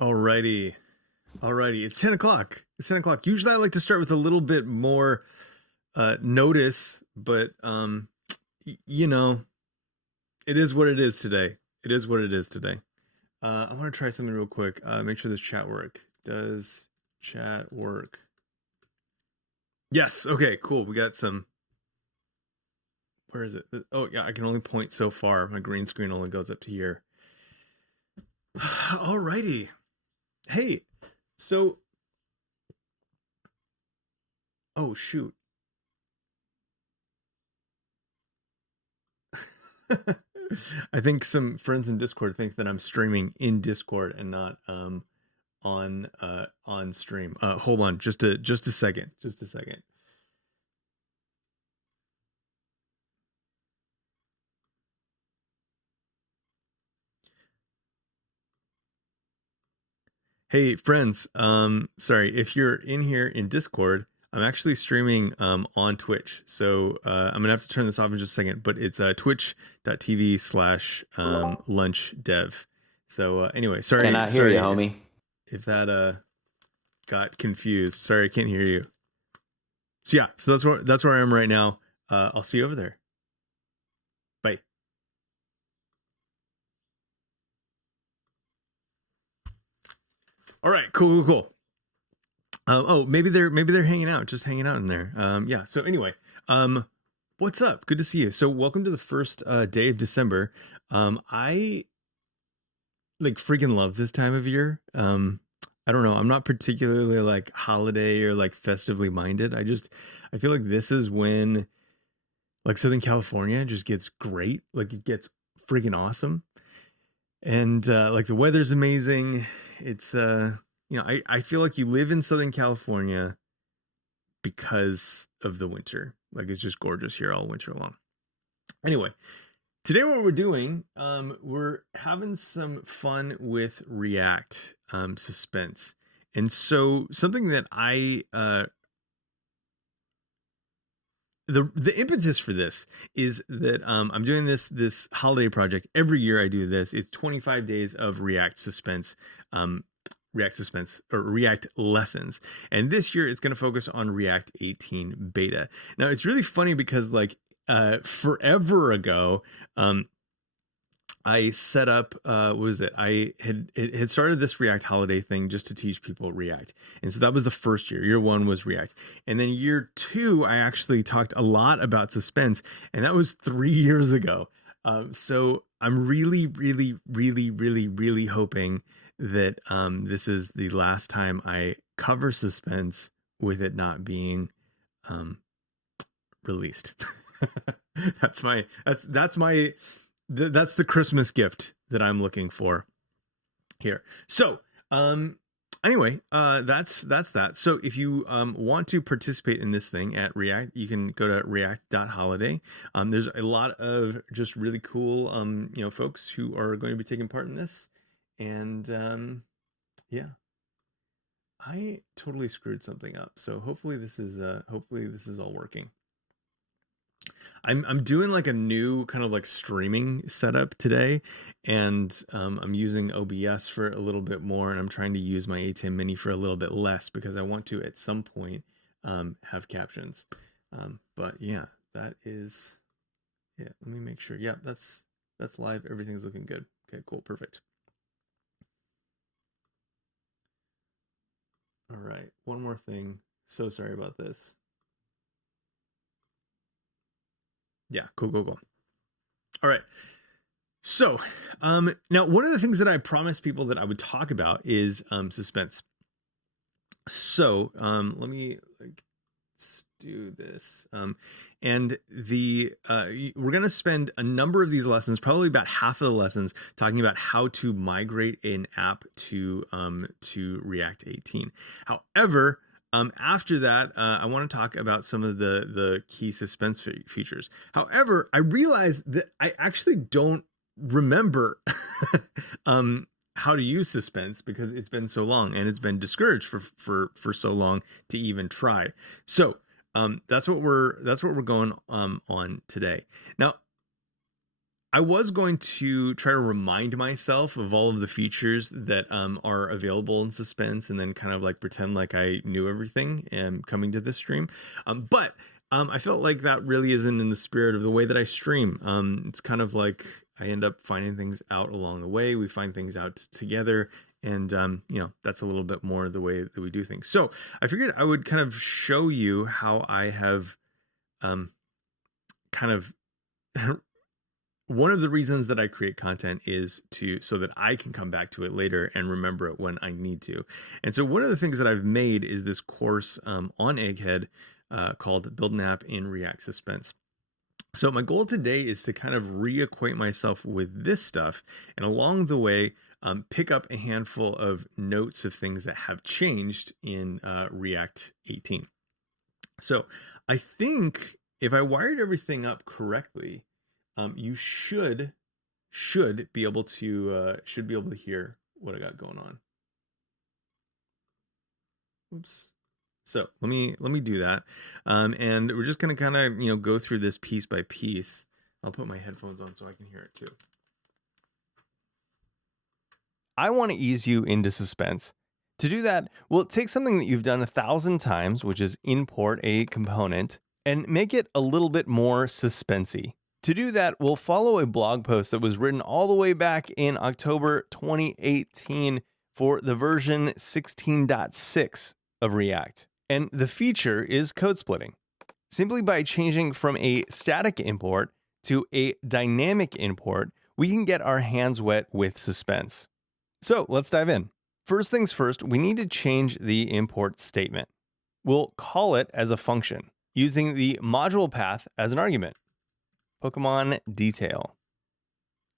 Alrighty. Alrighty. It's 10 o'clock. It's 10 o'clock. Usually I like to start with a little bit more notice, but you know, it is what it is today. It is what it is today. I want to try something real quick. Make sure this chat work. Does chat work? Yes. Okay, cool. We got some. Where is it? Oh, yeah, I can only point so far. My green screen only goes up to here. Alrighty. Hey, so. Oh, shoot. I think some friends in Discord think that I'm streaming in Discord and not on stream. Hold on, just a second. Just a second. Hey friends, sorry if you're in here in Discord. I'm actually streaming on Twitch, so I'm gonna have to turn this off in just a second. But it's twitch.tv/lunchdev. So anyway, sorry. Cannot hear you, homie. If that got confused, sorry, I can't hear you. So yeah, so that's where I am right now. I'll see you over there. Bye. All right, cool. Oh, maybe they're hanging out, just hanging out in there. Yeah. So anyway, what's up? Good to see you. So welcome to the first day of December. I like freaking love this time of year. I don't know. I'm not particularly like holiday or like festively minded. I feel like this is when like Southern California just gets great. Like it gets freaking awesome. And like the weather's amazing. It's I feel like you live in Southern California because of the winter. Like it's just gorgeous here all winter long. Anyway, today what we're doing, we're having some fun with React suspense. And so something that the impetus for this is that I'm doing this holiday project. Every year I do this. It's 25 days of React suspense or React lessons. And this year it's going to focus on React 18 beta. Now it's really funny because like forever ago, I set up, what was it? I had started this React holiday thing just to teach people React. And so that was the first year. Year one was React. And then year two, I actually talked a lot about suspense. And that was 3 years ago. So I'm really hoping that this is the last time I cover suspense with it not being released. That's the Christmas gift that I'm looking for here. So anyway, that's that. So if you want to participate in this thing at React, you can go to react.holiday. There's a lot of just really cool folks who are going to be taking part in this. And yeah, I totally screwed something up. So hopefully this is all working. I'm doing like a new kind of like streaming setup today, and I'm using OBS for a little bit more, and I'm trying to use my ATEM Mini for a little bit less because I want to at some point have captions. But yeah, that is Let me make sure. Yeah, that's live. Everything's looking good. Okay, cool, perfect. All right, one more thing. So sorry about this. Yeah, cool. All right. So, now one of the things that I promised people that I would talk about is suspense. So, let me do this. And we're going to spend a number of these lessons, probably about half of the lessons, talking about how to migrate an app to React 18. However, after that, I want to talk about some of the key suspense features. However, I realized that I actually don't remember how to use suspense because it's been so long and it's been discouraged for so long to even try. So That's what we're going on today. Now, I was going to try to remind myself of all of the features that are available in Suspense, and then kind of like pretend like I knew everything and coming to this stream. But I felt like that really isn't in the spirit of the way that I stream. It's kind of like I end up finding things out along the way. We find things out together, and that's a little bit more the way that we do things. So I figured I would kind of show you how I have kind of one of the reasons that I create content is so that I can come back to it later and remember it when I need to. And so one of the things that I've made is this course on Egghead called Build an App in React Suspense. So my goal today is to kind of reacquaint myself with this stuff, and along the way, pick up a handful of notes of things that have changed in React 18. So I think if I wired everything up correctly, you should be able to hear what I got going on. Oops. So let me do that, and we're just gonna kind of go through this piece by piece. I'll put my headphones on so I can hear it too. I want to ease you into Suspense. To do that, we'll take something that you've done 1,000 times, which is import a component, and make it a little bit more suspensey. To do that, we'll follow a blog post that was written all the way back in October 2018 for the version 16.6 of React. And the feature is code splitting. Simply by changing from a static import to a dynamic import, we can get our hands wet with Suspense. So let's dive in. First things first, we need to change the import statement. We'll call it as a function, using the module path as an argument. Pokemon detail.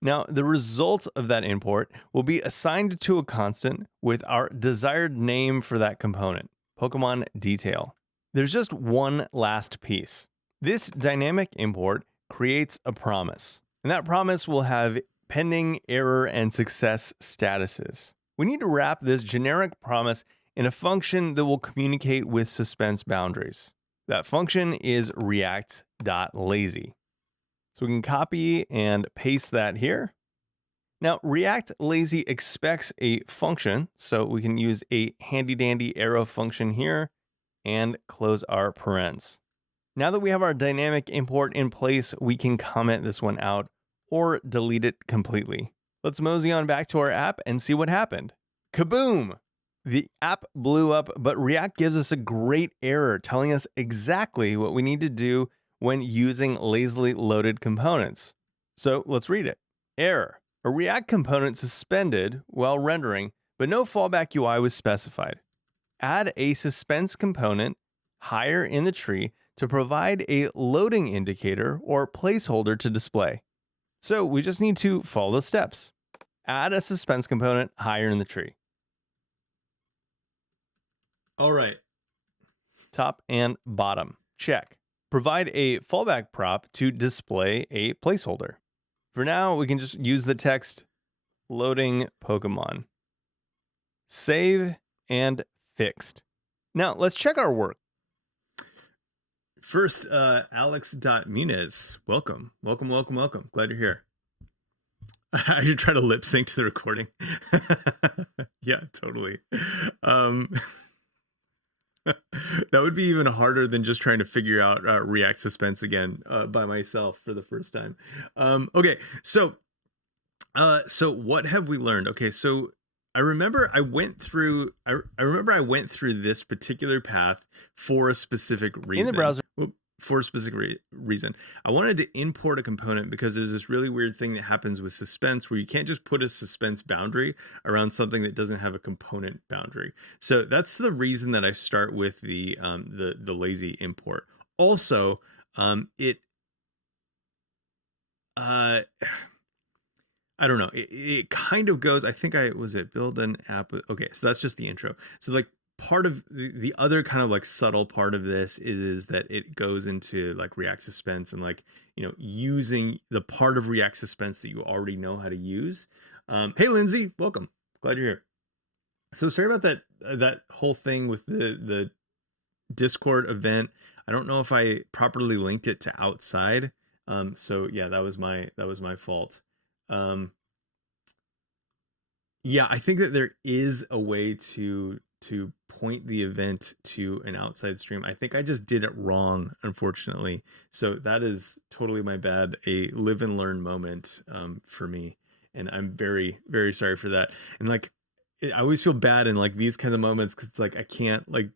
Now, the result of that import will be assigned to a constant with our desired name for that component, Pokemon detail. There's just one last piece. This dynamic import creates a promise, and that promise will have pending, error, and success statuses. We need to wrap this generic promise in a function that will communicate with Suspense boundaries. That function is react.lazy. So we can copy and paste that here. Now, React Lazy expects a function, so we can use a handy-dandy arrow function here and close our parens. Now that we have our dynamic import in place, we can comment this one out or delete it completely. Let's mosey on back to our app and see what happened. Kaboom! The app blew up, but React gives us a great error telling us exactly what we need to do when using lazily loaded components. So let's read it. Error. A React component suspended while rendering, but no fallback UI was specified. Add a suspense component higher in the tree to provide a loading indicator or placeholder to display. So we just need to follow the steps. Add a suspense component higher in the tree. All right. Top and bottom. Check. Provide a fallback prop to display a placeholder. For now, we can just use the text loading Pokemon. Save and fixed. Now let's check our work. First, Alex.Munez. Welcome. Glad you're here. I should try to lip sync to the recording. Yeah, totally. That would be even harder than just trying to figure out React Suspense again by myself for the first time. Okay, so what have we learned? Okay, so I remember I went through this particular path for a specific reason. In the browser. For a specific reason. I wanted to import a component because there's this really weird thing that happens with Suspense where you can't just put a Suspense boundary around something that doesn't have a component boundary. So that's the reason that I start with the lazy import. Also, I don't know. It kind of goes, I think build an app with, okay, so that's just the intro. So like part of the other kind of like subtle part of this is that it goes into like React Suspense and like, using the part of React Suspense that you already know how to use. Hey, Lindsay, welcome. Glad you're here. So sorry about that whole thing with the Discord event. I don't know if I properly linked it to outside. So yeah, that was my fault. Um, yeah, I think that there is a way to point the event to an outside stream. I think I just did it wrong, unfortunately. So that is totally my bad. A live and learn moment for me, and I'm very very sorry for that. And like, I always feel bad in like these kind of moments because it's like I can't like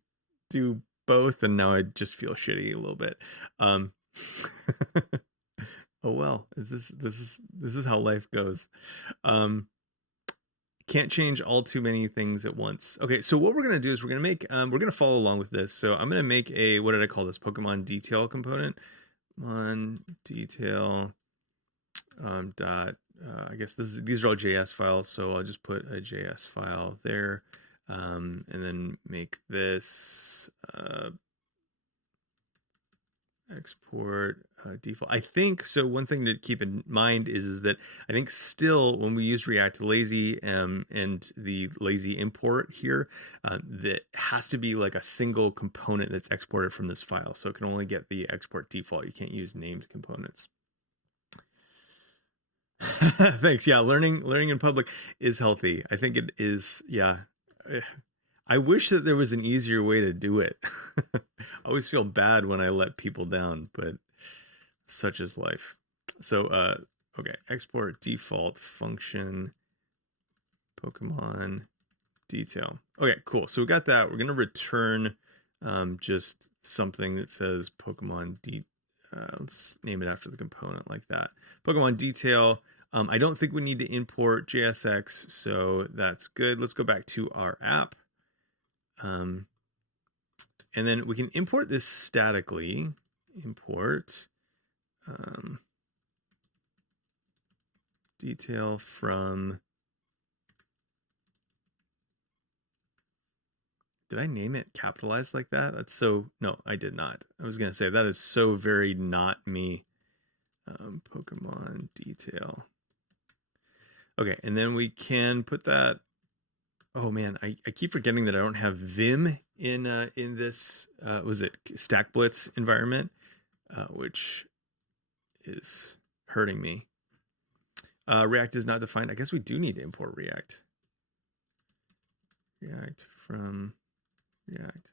do both, and now I just feel shitty a little bit. Um, oh well, this is how life goes. Um, can't change all too many things at once. Okay, so what we're gonna do is we're gonna follow along with this. So I'm gonna make a, what did I call this? Pokemon detail component. Pokemon detail dot. I guess these are all JS files, so I'll just put a JS file there, and then make this export default. I think so. One thing to keep in mind is that I think still when we use React Lazy and the lazy import here, that has to be like a single component that's exported from this file. So it can only get the export default. You can't use named components. Thanks. Yeah, learning in public is healthy. I think it is. Yeah. I wish that there was an easier way to do it. I always feel bad when I let people down, but such is life. So, okay, export default function Pokemon detail. Okay, cool. So we got that. We're gonna return just something that says Pokemon let's name it after the component like that. Pokemon detail. I don't think we need to import JSX, so that's good. Let's go back to our app. And then we can import this statically. Import detail from. Did I name it capitalized like that? That's so, no, I did not. I was gonna say that is so very not me. Pokemon detail. Okay, and then we can put that. Oh man, I keep forgetting that I don't have Vim in this was it Stack Blitz environment, which is hurting me. React is not defined. I guess we do need to import React. React from React.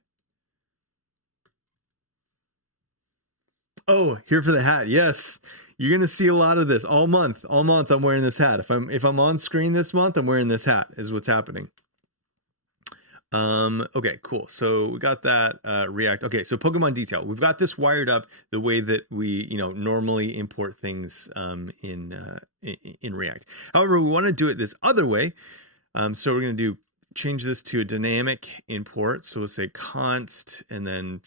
Oh, here for the hat. Yes. You're gonna see a lot of this all month. All month I'm wearing this hat. If I'm on screen this month, I'm wearing this hat, is what's happening. Okay, cool. So we got that React. Okay, so Pokemon detail. We've got this wired up the way that we, normally import things in React. However, we want to do it this other way. So we're going to change this to a dynamic import. So we'll say const and then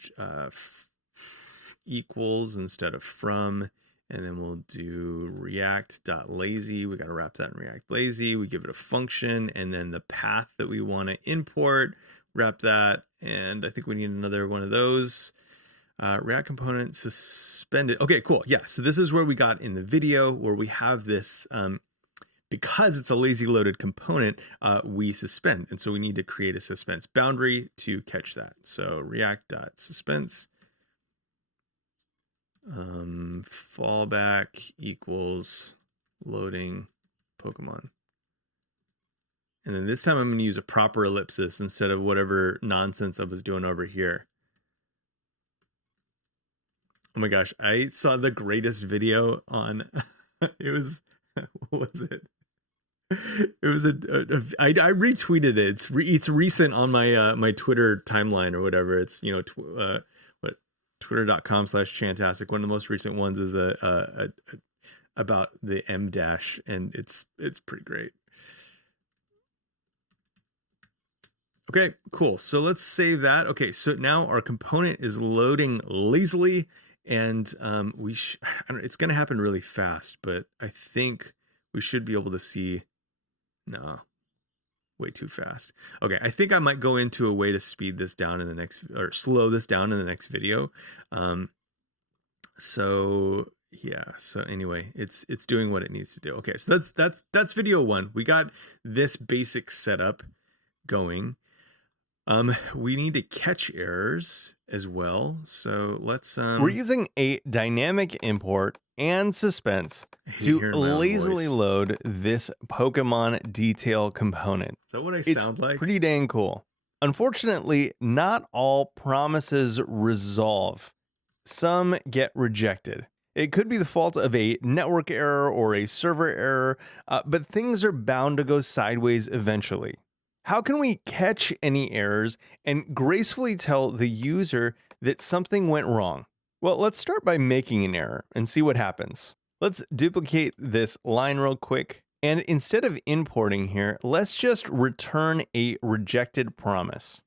equals instead of from. And then we'll do react.lazy. We got to wrap that in React Lazy. We give it a function and then the path that we want to import, wrap that. And I think we need another one of those. React component suspended. Okay, cool. Yeah, so this is where we got in the video where we have this, because it's a lazy loaded component, we suspend. And so we need to create a suspense boundary to catch that. So react.suspense. Fallback equals loading Pokemon. And then this time I'm going to use a proper ellipsis instead of whatever nonsense I was doing over here. Oh my gosh, I saw the greatest video on it was what was it? It was I retweeted it. It's recent on my my Twitter timeline or whatever. It's twitter.com/chantastic. One of the most recent ones is about the M dash, and it's pretty great. Okay, cool. So let's save that. Okay, so now our component is loading lazily, and it's going to happen really fast, but I think we should be able to see. No, way too fast. Okay, I think I might go into a way to speed this down in the next, or slow this down in the next video. So yeah, so anyway, it's doing what it needs to do. Okay, so that's video one. We got this basic setup going. We need to catch errors, as well. So let's We're using a dynamic import and suspense I hate to hearing my own lazily voice. load this Pokemon detail component. Is that what I It's sound like? pretty dang cool. Unfortunately, not all promises resolve. Some get rejected. It could be the fault of a network error or a server error, but things are bound to go sideways eventually. How can we catch any errors and gracefully tell the user that something went wrong? Well, let's start by making an error and see what happens. Let's duplicate this line real quick. And instead of importing here, let's just return a rejected promise.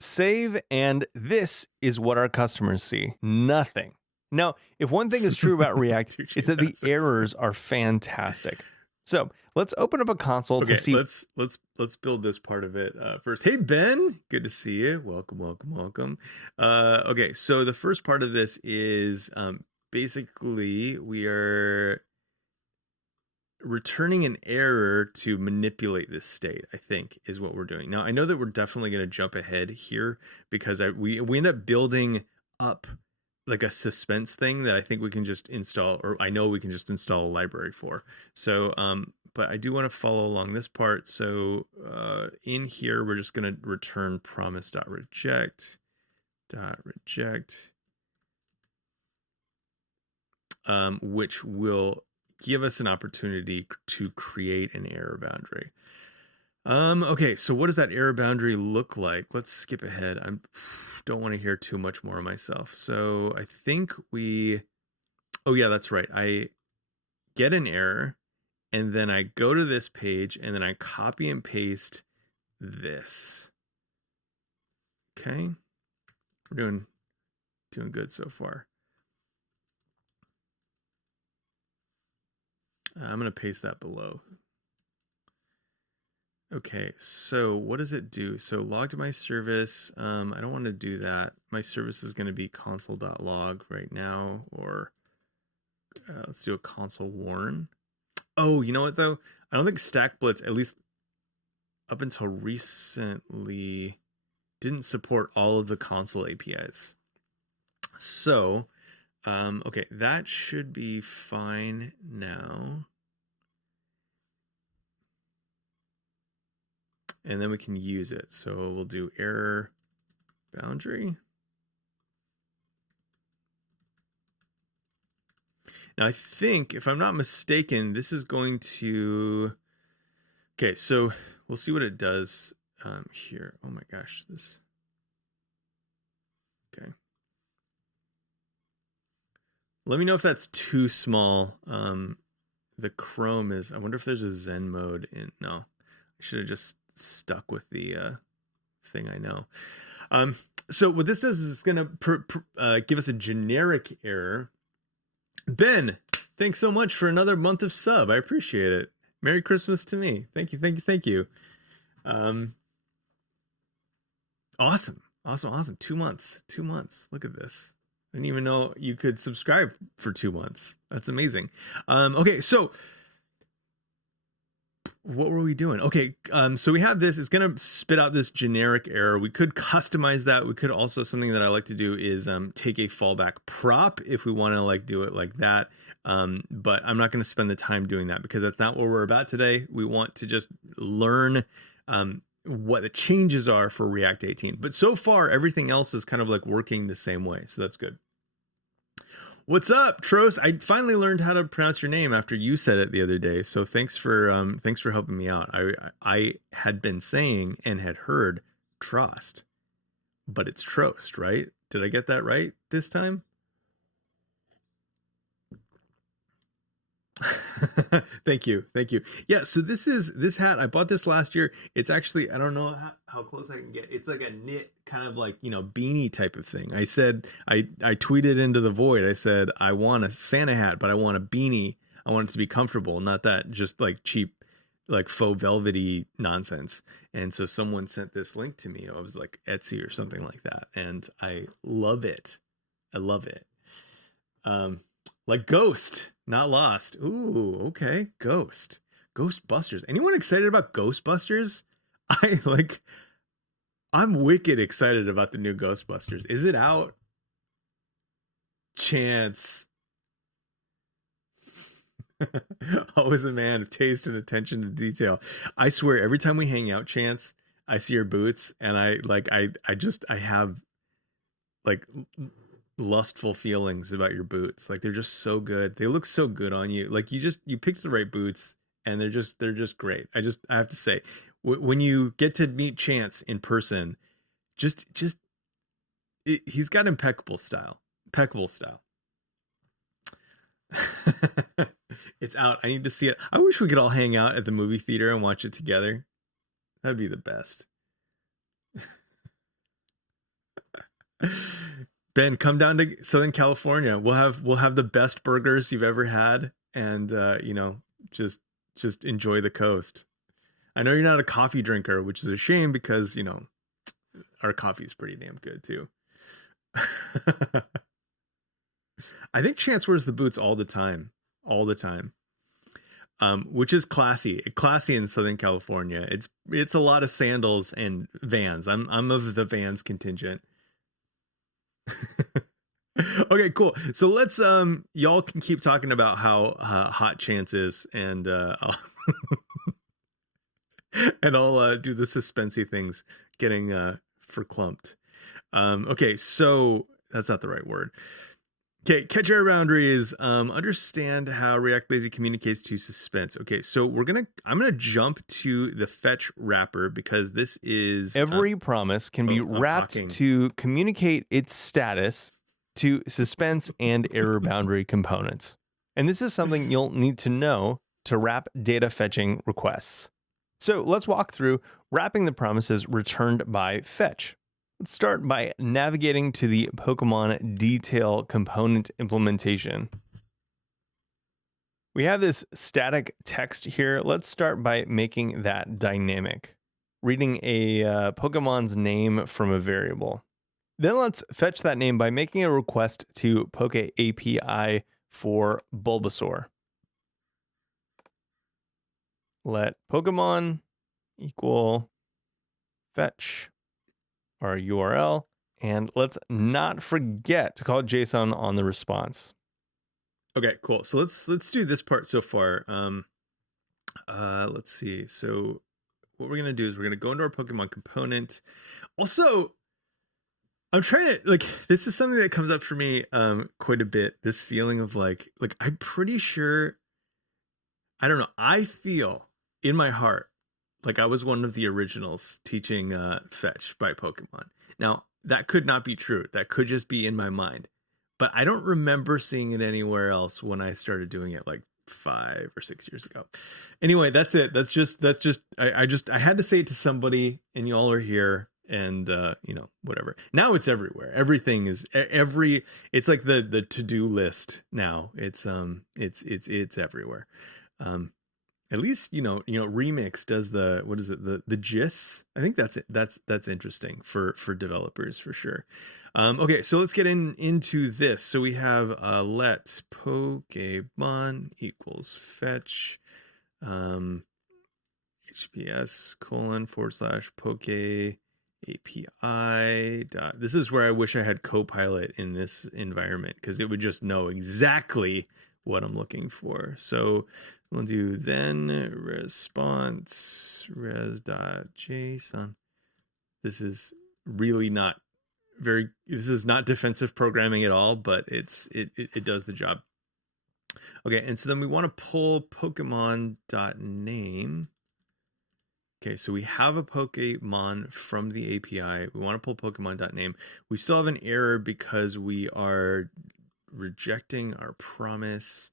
Save, and this is what our customers see. Nothing. Now, if one thing is true about React, Dude, it's that the that's errors are fantastic. So let's open up a console Okay, to see. let's build this part of it first. Hey Ben, good to see you. Welcome. Okay, so the first part of this is basically we are returning an error to manipulate this state, I think, is what we're doing. Now, I know that we're definitely going to jump ahead here because we end up building up like a suspense thing that I think we can just install, or I know we can just install a library for. So, but I do want to follow along this part. So in here, we're just going to return promise.reject, which will give us an opportunity to create an error boundary. Okay, so what does that error boundary look like? Let's skip ahead. I don't want to hear too much more of myself. So I think oh yeah, that's right. I get an error and then I go to this page and then I copy and paste this. Okay. We're doing good so far. I'm going to paste that below. Okay, so what does it do? So log to my service. I don't want to do that. My service is going to be console.log right now, or let's do a console warn. Oh, you know what though? I don't think Stack Blitz, at least up until recently, didn't support all of the console APIs. So, okay, that should be fine now. And then we can use it. So we'll do error boundary. Now I think, if I'm not mistaken, this is going to, okay, so we'll see what it does here. Oh my gosh, this, okay. Let me know if that's too small. The Chrome is, I wonder if there's a Zen mode in, no, I should have just stuck with the thing I know. So what this does is it's going to give us a generic error. Ben, thanks so much for another month of sub. I appreciate it. Merry Christmas to me. Thank you. Awesome. 2 months. Look at this. I didn't even know you could subscribe for 2 months. That's amazing. Okay, so what were we doing? Okay, so we have this. It's going to spit out this generic error. We could customize that. We could also, something that I like to do is take a fallback prop if we want to like do it like that. But I'm not going to spend the time doing that because that's not what we're about today. We want to just learn what the changes are for React 18. But so far, everything else is kind of like working the same way. So that's good. What's up, Tros? I finally learned how to pronounce your name after you said it the other day. So thanks for helping me out. I had been saying and had heard Trost, but it's Trost, right? Did I get that right this time? Thank you. Yeah, so this hat, I bought this last year. It's actually, I don't know how close I can get. It's like a knit kind of like, beanie type of thing. I said, I tweeted into the void. I said, I want a Santa hat, but I want a beanie. I want it to be comfortable, not that just like cheap, like faux velvety nonsense. And so someone sent this link to me. I was like Etsy or something like that. And I love it. Like Ghost, not Lost. Ooh, okay. Ghostbusters. Anyone excited about Ghostbusters? I'm wicked excited about the new Ghostbusters. Is it out? Chance. Always a man of taste and attention to detail. I swear, every time we hang out, Chance, I see your boots, and I have like lustful feelings about your boots. Like they're just so good. They look so good on you. Like you picked the right boots, and they're just great. I have to say, when you get to meet Chance in person, just he's got impeccable style. Impeccable style. It's out. I need to see it. I wish we could all hang out at the movie theater and watch it together. That'd be the best. Ben, come down to Southern California. We'll have the best burgers you've ever had, and just enjoy the coast. I know you're not a coffee drinker, which is a shame because our coffee is pretty damn good too. I think Chance wears the boots all the time, which is classy in Southern California. It's a lot of sandals and Vans. I'm of the Vans contingent. Okay, cool. So let's y'all can keep talking about how hot Chance is, and I'll do the suspensey things, getting verklempt. Okay, so that's not the right word. Okay, catch our boundaries. Understand how React Lazy communicates to suspense. Okay, so I'm gonna jump to the fetch wrapper because this is every promise can be wrapped to communicate its status to suspense and error boundary components. And this is something you'll need to know to wrap data fetching requests. So let's walk through wrapping the promises returned by fetch. Let's start by navigating to the Pokemon detail component implementation. We have this static text here. Let's start by making that dynamic, reading a Pokemon's name from a variable. Then let's fetch that name by making a request to Poke API for Bulbasaur. Let Pokemon equal fetch our URL, and let's not forget to call JSON on the response. Okay, cool. So let's do this part so far. Let's see. So what we're gonna do is we're gonna go into our Pokemon component. Also, I'm trying to this is something that comes up for me quite a bit. This feeling of like I'm pretty sure, I don't know, I feel in my heart like I was one of the originals teaching fetch by Pokemon. Now, that could not be true. That could just be in my mind. But I don't remember seeing it anywhere else when I started doing it like 5 or 6 years ago. Anyway, that's it. I had to say it to somebody, and y'all are here, and whatever. Now it's everywhere. Everything is it's like the to-do list now. It's everywhere. At least Remix does the GIS. I think that's it. That's interesting for developers for sure. Okay, so let's get into this. So we have let Pokemon equals fetch HPS : /Poke API dot. This is where I wish I had Copilot in this environment, because it would just know exactly what I'm looking for. So we'll do then response res.json. This is really not this is not defensive programming at all, but it does the job. Okay, and so then we want to pull Pokemon.name. Okay, so we have a Pokemon from the API. We want to pull Pokemon.name. We still have an error because we are rejecting our promise.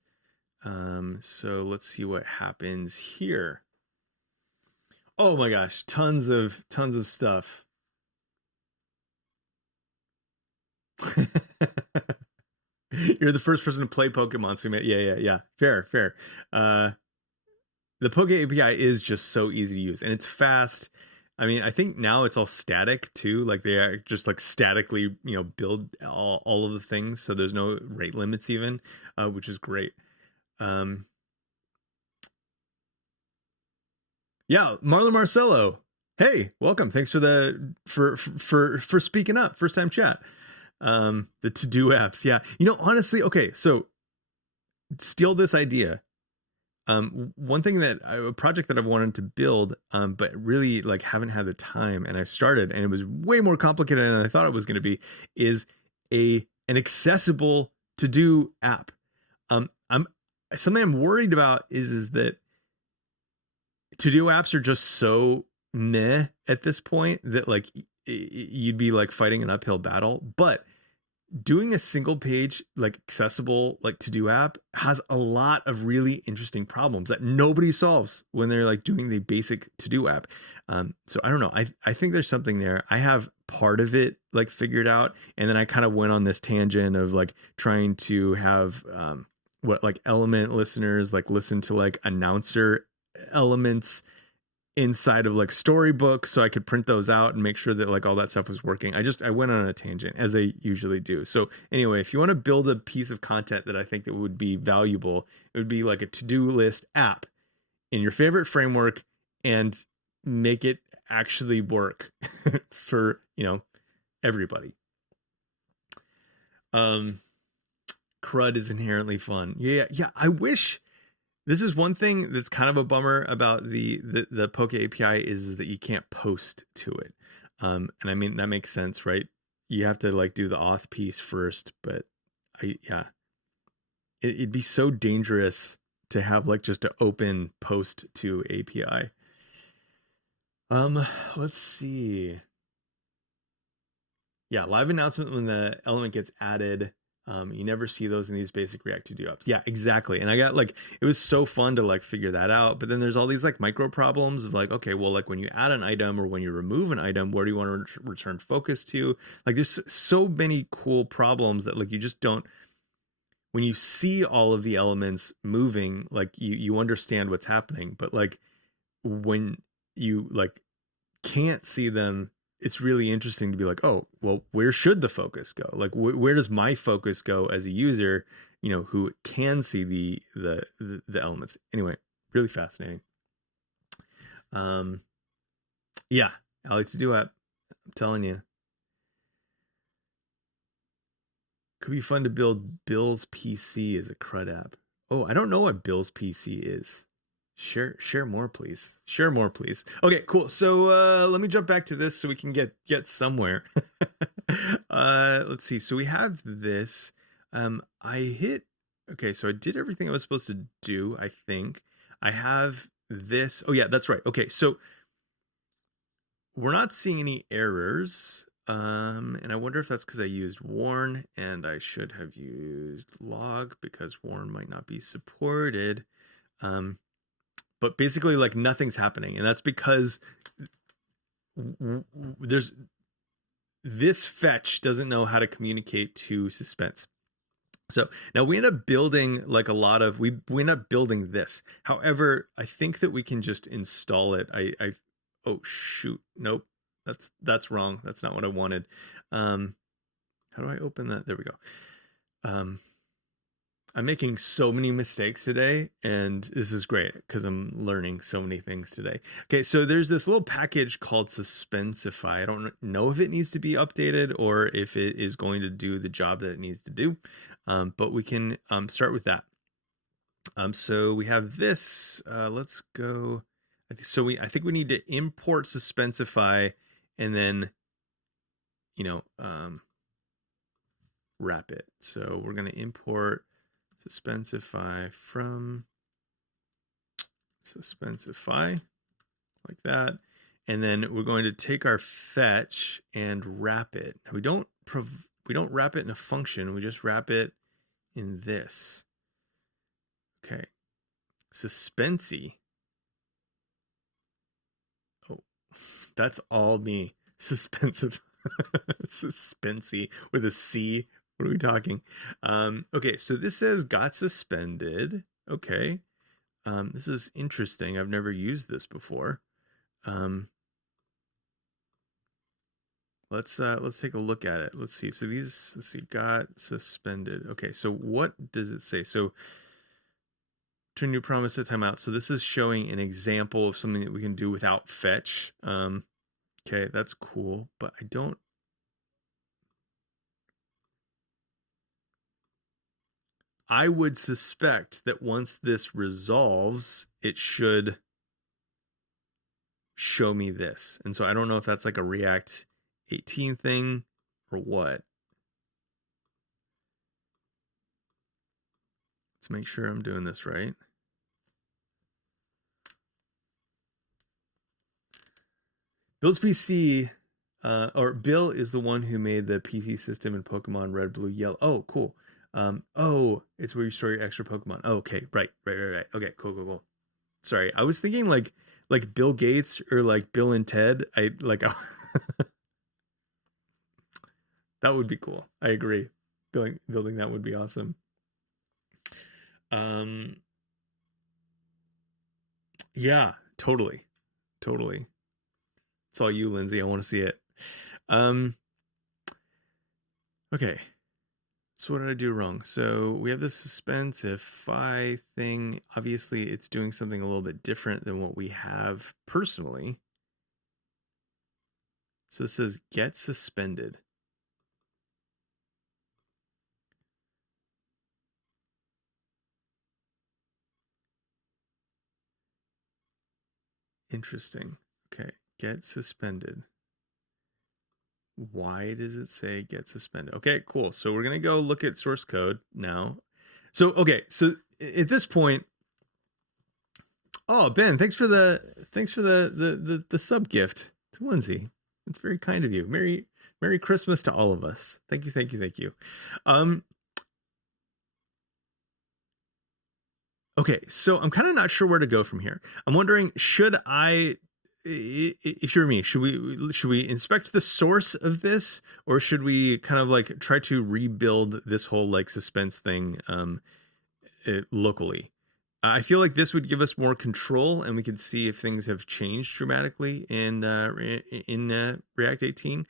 So let's see what happens here. Oh my gosh, tons of stuff. You're the first person to play Pokemon, so yeah. Fair. The Poke API is just so easy to use, and it's fast. I mean, I think now it's all static too. Like they are just like statically, build all of the things, so there's no rate limits even, which is great. Yeah, Marlon Marcello. Hey, welcome. Thanks for speaking up. First time chat. The to-do apps. Yeah. Honestly, okay, so steal this idea. One thing a project that I've wanted to build, but really like haven't had the time, and I started, and it was way more complicated than I thought it was going to be, is an accessible to-do app. I'm something I'm worried about is that to-do apps are just so meh at this point that like you'd be like fighting an uphill battle. But doing a single page like accessible like to-do app has a lot of really interesting problems that nobody solves when they're like doing the basic to-do app. So I don't know. I think there's something there. I have part of it like figured out, and then I kind of went on this tangent of like trying to have what like Element listeners like listen to like announcer elements inside of like storybooks, so I could print those out and make sure that like all that stuff was working. I went on a tangent, as I usually do. So anyway, if you want to build a piece of content that I think that would be valuable, it would be like a to-do list app in your favorite framework, and make it actually work for everybody. CRUD is inherently fun. Yeah. I wish. This is one thing that's kind of a bummer about the Poke API is that you can't post to it. And I mean, that makes sense, right? You have to like do the auth piece first, but it'd be so dangerous to have like just an open post to API. Let's see. Yeah, live announcement when the element gets added. You never see those in these basic React to-do apps. Yeah, exactly. And I got like, it was so fun to like figure that out. But then there's all these like micro problems of like, okay, well, like when you add an item or when you remove an item, where do you want to return focus to? Like there's so many cool problems that like you just don't, when you see all of the elements moving, like you understand what's happening. But like when you like can't see them, it's really interesting to be like, oh, well, where should the focus go? Like, where does my focus go as a user, who can see the elements? Anyway, really fascinating. Yeah, I like to do it. I'm telling you. Could be fun to build Bill's PC as a CRUD app. Oh, I don't know what Bill's PC is. Share more, please. Share more, please. Okay, cool. So let me jump back to this so we can get somewhere. Let's see. So we have this. Okay, so I did everything I was supposed to do, I think. I have this. Oh yeah, that's right. Okay, so we're not seeing any errors. And I wonder if that's because I used warn, and I should have used log because warn might not be supported. But basically like nothing's happening, and that's because there's this fetch doesn't know how to communicate to suspense. So now we end up building like a lot of we end up building this. However, I think that we can just install it. Oh shoot, nope, that's wrong. That's not what I wanted. How do I open that? There we go. I'm making so many mistakes today, and this is great because I'm learning so many things today. Okay, so there's this little package called Suspensify. I don't know if it needs to be updated or if it is going to do the job that it needs to do, but we can start with that. So we have this. Let's go. I think we need to import Suspensify and then, wrap it. So we're going to import Suspensify from Suspensify like that, and then we're going to take our fetch and wrap it. We don't wrap it in a function. We just wrap it in this. Okay, Suspensy. Oh, that's all me. Suspensify. Suspensy with a C. What are we talking? Okay, so this says got suspended. Okay. This is interesting. I've never used this before. Let's take a look at it. Let's see. So let's see, got suspended. Okay, so what does it say? So turn new promise at timeout. So this is showing an example of something that we can do without fetch. Okay, that's cool, but I don't. I would suspect that once this resolves, it should show me this. And so I don't know if that's like a React 18 thing or what. Let's make sure I'm doing this right. Bill's PC, or Bill is the one who made the PC system in Pokemon Red, Blue, Yellow. Oh, cool. Oh, it's where you store your extra Pokemon. Oh, okay, right. Okay, cool. Sorry, I was thinking like Bill Gates or like Bill and Ted. That would be cool. I agree. Building that would be awesome. Yeah, totally. It's all you, Lindsay. I want to see it. Okay. So what did I do wrong? So we have the suspense if I thing. Obviously, it's doing something a little bit different than what we have personally. So it says get suspended. Interesting. Okay, get suspended. Why does it say get suspended? Okay, cool. So we're gonna go look at source code now. So okay, so at this point, oh Ben, thanks for the sub gift to Lindsay. It's very kind of you. Merry Christmas to all of us. Thank you. Okay, so I'm kind of not sure where to go from here. I'm wondering, should I, if you're me, should we inspect the source of this, or should we kind of like try to rebuild this whole like suspense thing locally? I feel like this would give us more control, and we could see if things have changed dramatically in React 18.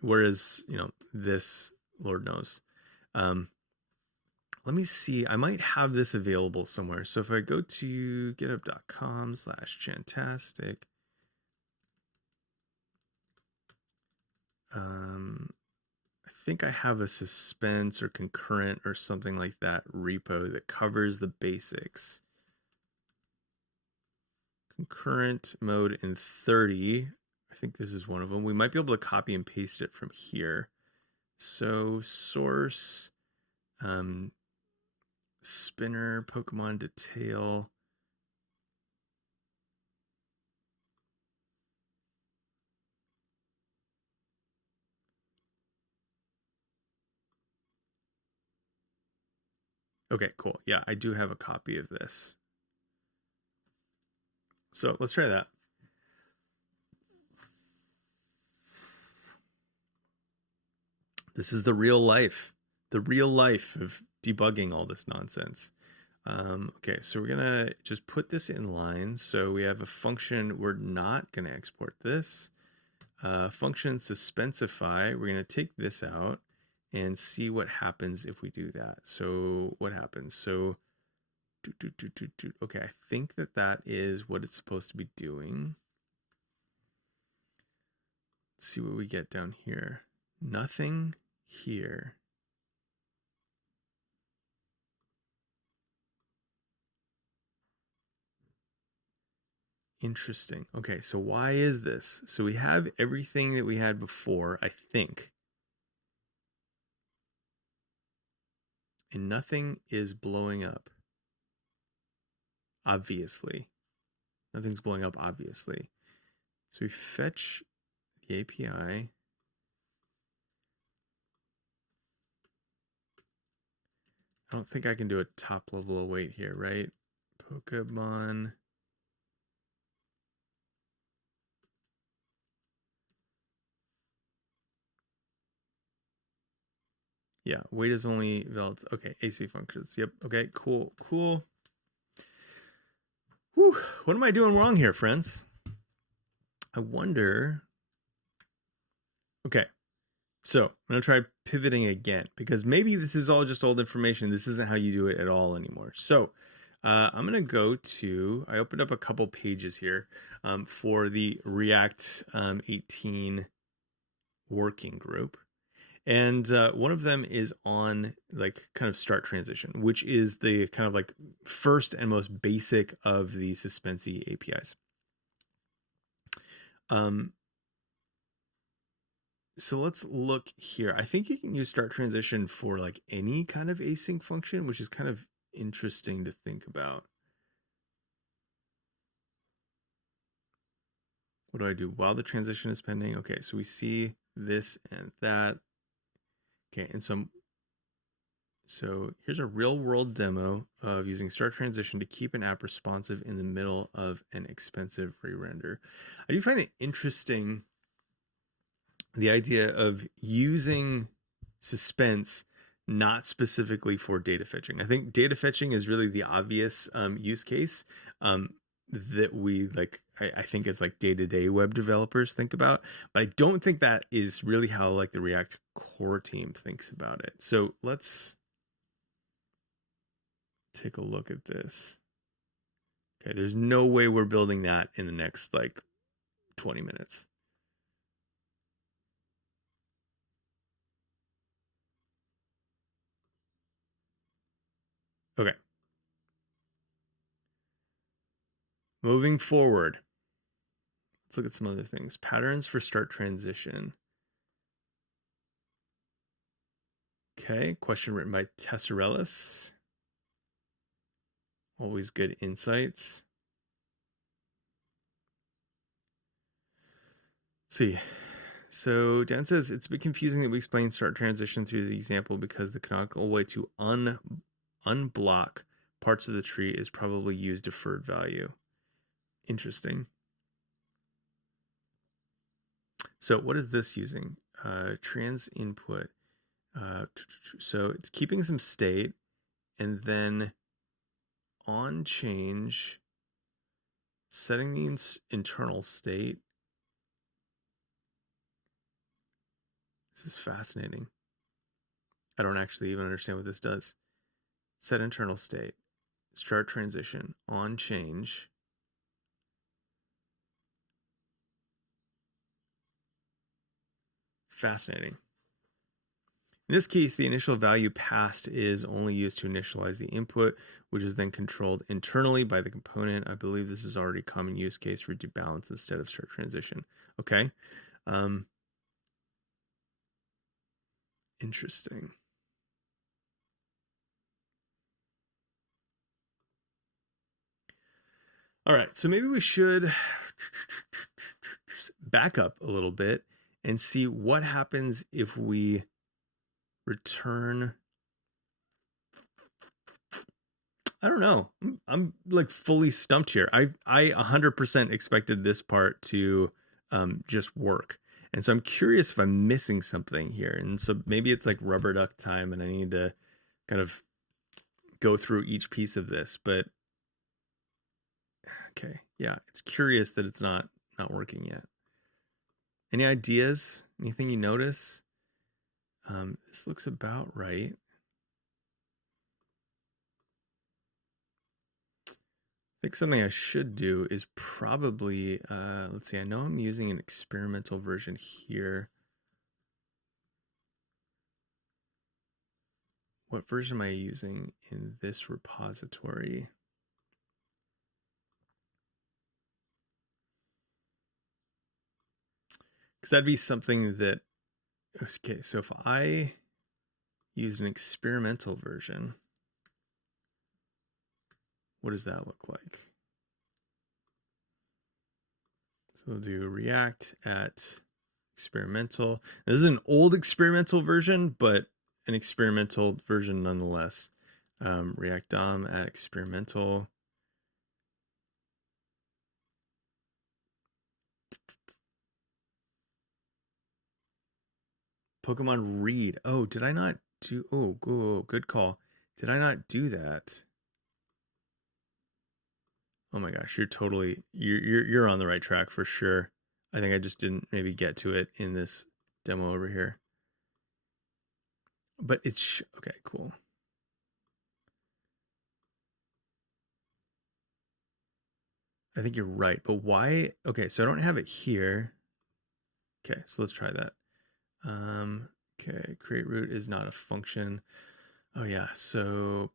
Whereas this, Lord knows. Let me see. I might have this available somewhere. So if I go to github.com/chantastic, I think I have a suspense or concurrent or something like that repo that covers the basics. Concurrent mode in 30. I think this is one of them. We might be able to copy and paste it from here. So source, spinner, Pokemon detail. Okay, cool. Yeah, I do have a copy of this. So let's try that. This is the real life of debugging all this nonsense. Okay, so we're gonna just put this in line. So we have a function. We're not gonna export this. Function suspensify. We're gonna take this out and see what happens if we do that. So what happens? So okay, I think that is what it's supposed to be doing. Let's see what we get down here. Nothing here. Interesting. Okay, so why is this? So we have everything that we had before, I think. And nothing is blowing up. Obviously. Nothing's blowing up, obviously. So we fetch the API. I don't think I can do a top level await here, right? Pokemon. Yeah, wait is only valid. Okay, AC functions. Yep. Okay, cool. Whew, what am I doing wrong here, friends? I wonder. Okay, so I'm going to try pivoting again because maybe this is all just old information. This isn't how you do it at all anymore. So I'm going to go to, I opened up a couple pages here for the React 18 working group. And one of them is on like kind of startTransition, which is the kind of like first and most basic of the Suspensy APIs. So let's look here. I think you can use startTransition for like any kind of async function, which is kind of interesting to think about. What do I do while the transition is pending? Okay, so we see this and that. Okay, and so here's a real world demo of using startTransition to keep an app responsive in the middle of an expensive re-render. I do find it interesting, the idea of using suspense not specifically for data fetching. I think data fetching is really the obvious use case that we like, I think as like day-to-day web developers think about, but I don't think that is really how like the React core team thinks about it. So let's take a look at this. Okay, there's no way we're building that in the next like 20 minutes. Okay. Moving forward. Let's look at some other things. Patterns for startTransition. Okay, question written by Tessarellis. Always good insights. Let's see. So Dan says, it's a bit confusing that we explain startTransition through the example because the canonical way to unblock parts of the tree is probably use deferred value. Interesting. So what is this using? Trans input. So it's keeping some state and then on change, setting the internal state. This is fascinating. I don't actually even understand what this does. Set internal state, startTransition, on change. Fascinating. In this case, the initial value passed is only used to initialize the input, which is then controlled internally by the component. I believe this is already a common use case for debalance instead of startTransition. Okay. Interesting. All right, so maybe we should back up a little bit and see what happens if we return. I don't know. I'm like fully stumped here. I 100% expected this part to just work. And so I'm curious if I'm missing something here. And so maybe it's like rubber duck time and I need to kind of go through each piece of this. But okay, yeah, it's curious that it's not working yet. Any ideas? Anything you notice? This looks about right. I think something I should do is probably, let's see, I know I'm using an experimental version here. What version am I using in this repository? Because that'd be something that, okay, so if I use an experimental version, what does that look like? So we'll do React at experimental. This is an old experimental version, but an experimental version nonetheless. React DOM at experimental. Pokemon read. Oh, did I not do? Oh, good call. Did I not do that? Oh my gosh, you're on the right track for sure. I think I just didn't maybe get to it in this demo over here. But it's okay, cool. I think you're right. But why? Okay, so I don't have it here. Okay, so let's try that. Okay, create root is not a function. Oh yeah, so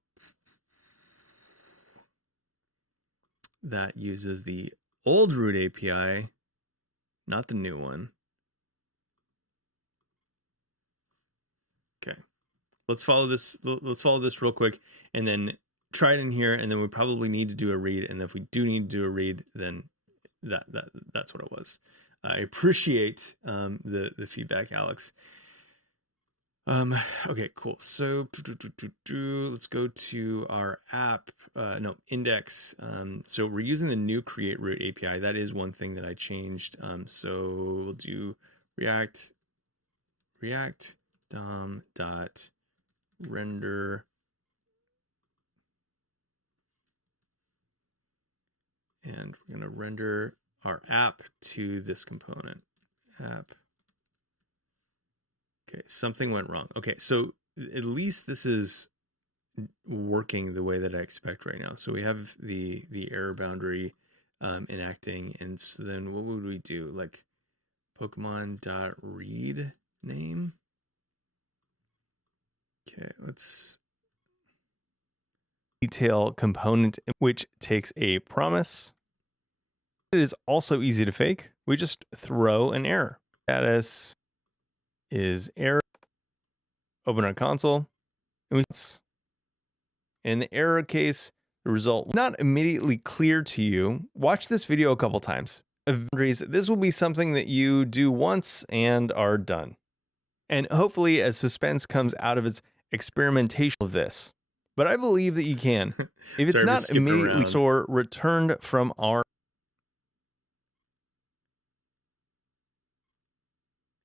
that uses the old root API, not the new one. Okay, let's follow this. Let's follow this real quick, and then try it in here, and then we probably need to do a read. And if we do need to do a read, then that's what it was. I appreciate the feedback, Alex. Okay, cool. So let's go to our app, index. So we're using the new create root API. That is one thing that I changed. So we'll do react dom dot render and we're going to render our app to this component app. Okay, something went wrong. Okay, so at least this is working the way that I expect right now. So we have the error boundary enacting, and so then what would we do? Like Pokemon.read name. Okay, let's detail component which takes a promise. It is also easy to fake. We just throw an error. Status is error. Open our console. And in the error case, the result not immediately clear to you. Watch this video a couple times. This will be something that you do once and are done. And hopefully as suspense comes out of its experimentation of this. But I believe that you can. If it's not immediately or returned from our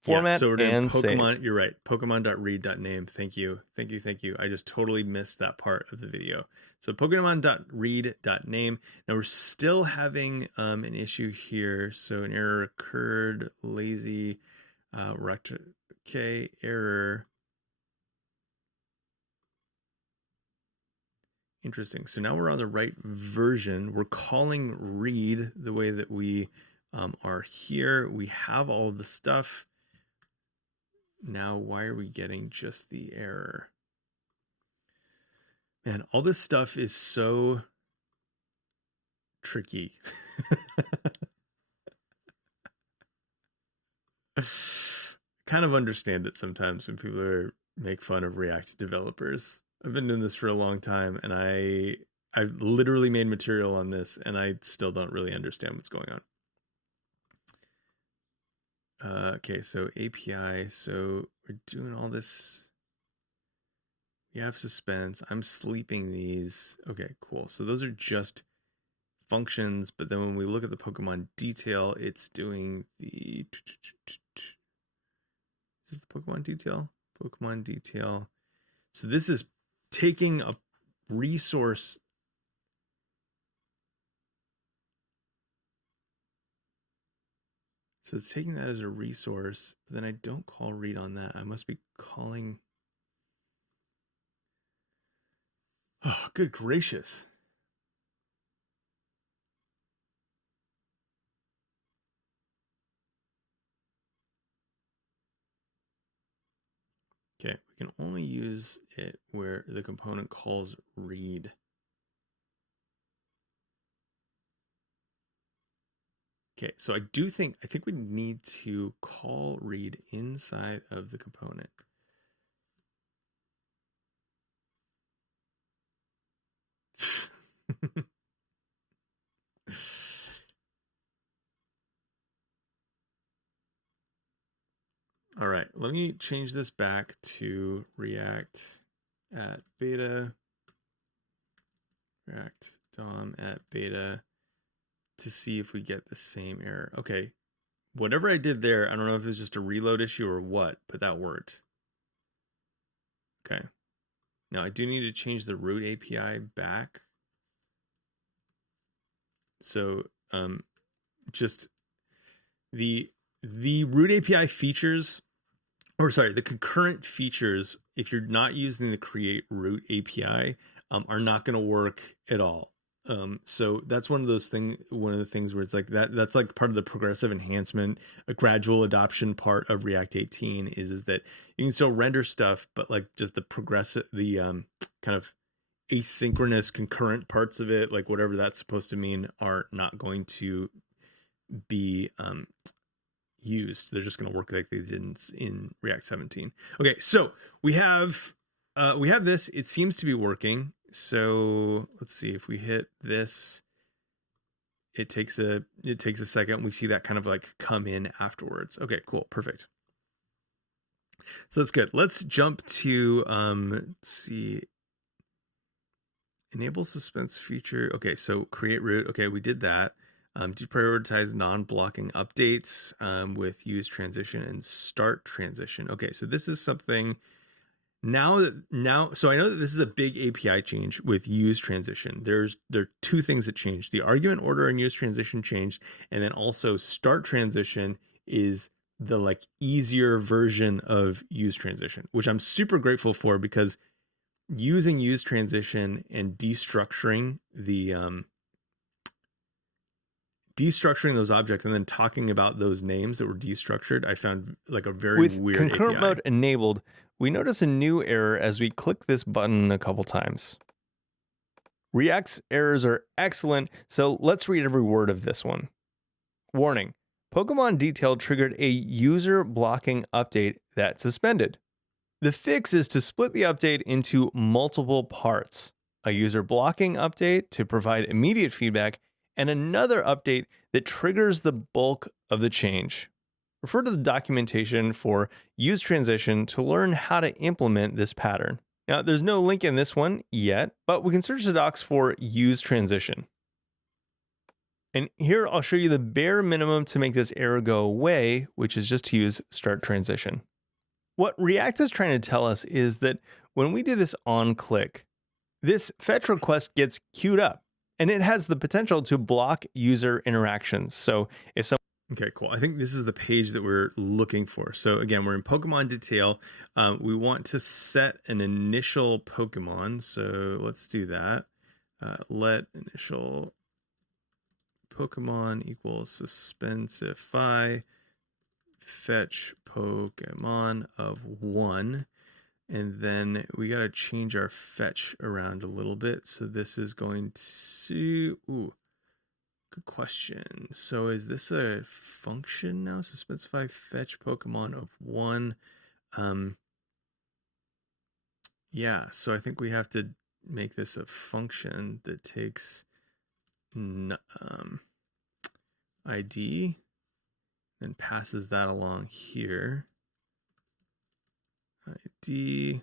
format, yeah, so we're doing and Pokemon, save. You're right. Pokemon.read.name. Thank you. I just totally missed that part of the video. So Pokemon.read.name. Now we're still having an issue here. So an error occurred, lazy, okay, error. Interesting. So now we're on the right version. We're calling read the way that we are here. We have all the stuff. Now, why are we getting just the error? Man, all this stuff is so tricky. Kind of understand it sometimes when people make fun of React developers. I've been doing this for a long time, and I've literally made material on this, and I still don't really understand what's going on. Okay, so API. So we're doing all this. We have suspense. I'm sleeping these. Okay, cool. So those are just functions, but then when we look at the Pokemon detail, it's doing the. Is this the Pokemon detail? Pokemon detail. So this is taking a resource. So it's taking that as a resource, but then I don't call read on that. I must be calling. Oh, good gracious. Okay, we can only use it where the component calls read. Okay, so I think we need to call read inside of the component. All right, let me change this back to React at beta, React DOM at beta to see if we get the same error. Okay, whatever I did there, I don't know if it was just a reload issue or what, but that worked. Okay, now I do need to change the root API back. So just the root API features, or sorry, the concurrent features, if you're not using the create root API, are not going to work at all. So that's one of the things where it's like that's like part of the progressive enhancement, a gradual adoption part of React 18 is that you can still render stuff, but like just the kind of asynchronous concurrent parts of it, like whatever that's supposed to mean, are not going to be used. They're just going to work like they did in React 17. Okay, so we have this. It seems to be working. So let's see if we hit this. It takes a second. We see that kind of like come in afterwards. Okay, cool, perfect. So that's good. Let's jump to let's see. Enable suspense feature. Okay, so create root. Okay, we did that. Deprioritize non-blocking updates with useTransition and startTransition. Okay, so this is something so I know that this is a big API change with useTransition. There are two things that changed. The argument order in useTransition changed, and then also startTransition is the like easier version of useTransition, which I'm super grateful for, because using useTransition and destructuring those objects and then talking about those names that were destructured, I found like a very With weird concurrent API. mode enabled, we notice a new error as we click this button a couple times. React's errors are excellent, so let's read every word of this one. Warning: Pokemon Detail triggered a user blocking update that suspended. The fix is to split the update into multiple parts: a user blocking update to provide immediate feedback, and another update that triggers the bulk of the change. Refer to the documentation for useTransition to learn how to implement this pattern. Now, there's no link in this one yet, but we can search the docs for useTransition. And here I'll show you the bare minimum to make this error go away, which is just to use startTransition. What React is trying to tell us is that when we do this on click, this fetch request gets queued up, and it has the potential to block user interactions. So if someone Okay, cool. I think this is the page that we're looking for. So again, we're in Pokemon Detail. We want to set an initial Pokemon. So let's do that. Let initial Pokemon equals suspensify fetch Pokemon of 1. And then we got to change our fetch around a little bit. So this is going to... Good question. So is this a function now? Suspensify fetch Pokemon of 1. Yeah, so I think we have to make this a function that takes ID, then passes that along here. ID.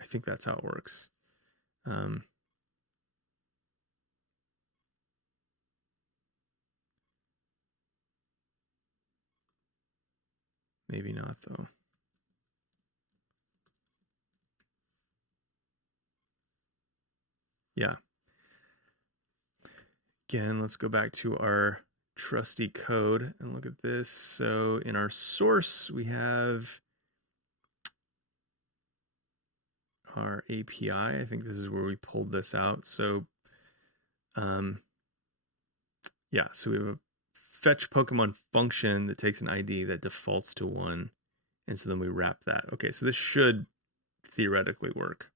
I think that's how it works. Maybe not, though. Yeah. Again, let's go back to our trusty code and look at this. So in our source, we have our API. I think this is where we pulled this out. So, yeah, so we have a fetch Pokemon function that takes an ID that defaults to 1. And so then we wrap that. Okay, so this should theoretically work.